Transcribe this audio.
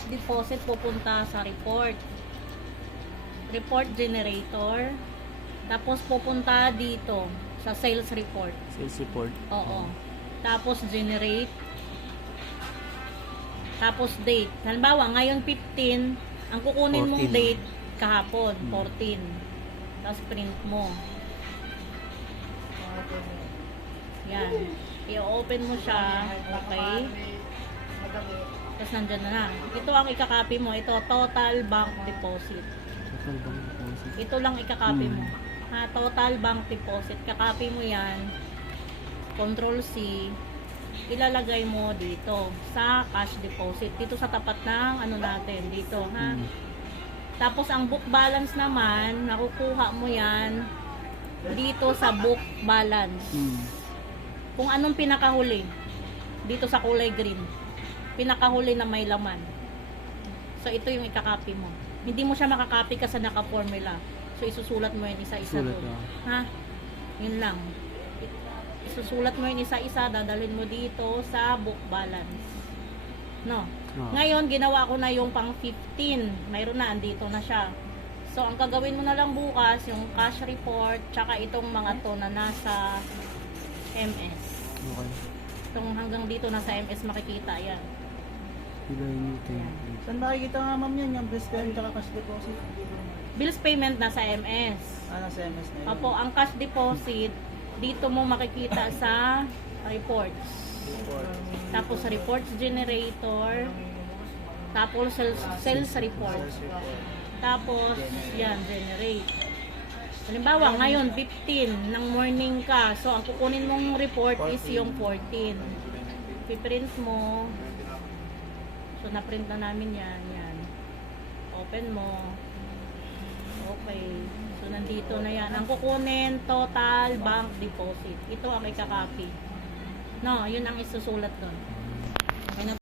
cash deposit pupunta sa report. Report generator. Tapos pupunta dito sa sales report. Sales report. Oo. Tapos generate. Tapos date. Halimbawa, ngayon 15, ang kukunin mong 14. date kahapon, 14. Tapos print mo. Yan. I-open mo siya. Okay. Tapos nandyan na. Ito ang ikakopy mo. Ito, total bank deposit. Total bank deposit. Ito lang ikakopy mo. Ha, total bank deposit. Kakopy mo yan. Control C. Ilalagay mo dito sa cash deposit. Dito sa tapat ng ano natin. Dito, ha. Tapos ang book balance naman, nakukuha mo yan dito sa book balance. Kung anong pinakahuli dito sa kulay green. Pinakahuli na may laman. So ito yung ikakopy mo. Hindi mo siya makakopy kasi naka-formula. So isusulat mo yun isa-isa Sulat doon. lang. Ha? Yun lang. Isusulat mo yun isa-isa, dadalhin mo dito sa book balance. No. Ngayon, ginawa ko na yung pang 15. Mayroon na, andito na siya. So, ang gagawin mo na lang bukas, yung cash report, tsaka itong mga to na nasa MS. Okay. Itong hanggang dito nasa MS makikita yan. Pilayin yung template. Saan makikita nga ma'am yan? Yung best payment tsaka cash deposit? Bills payment nasa MS. Nasa MS na yun. Opo, ang cash deposit, dito mo makikita sa reports. Tapos reports generator. Tapos sales report. Tapos, yan, generate. Halimbawa, ngayon, 15 ng morning ka. So, ang kukunin mong report is yung 14. Piprint mo. So, na-print na namin yan. Yan. Open mo. Okay. So, nandito na yan. Ang kukunin, total bank deposit. Ito ang ikakopy. No, yun ang isusulat doon.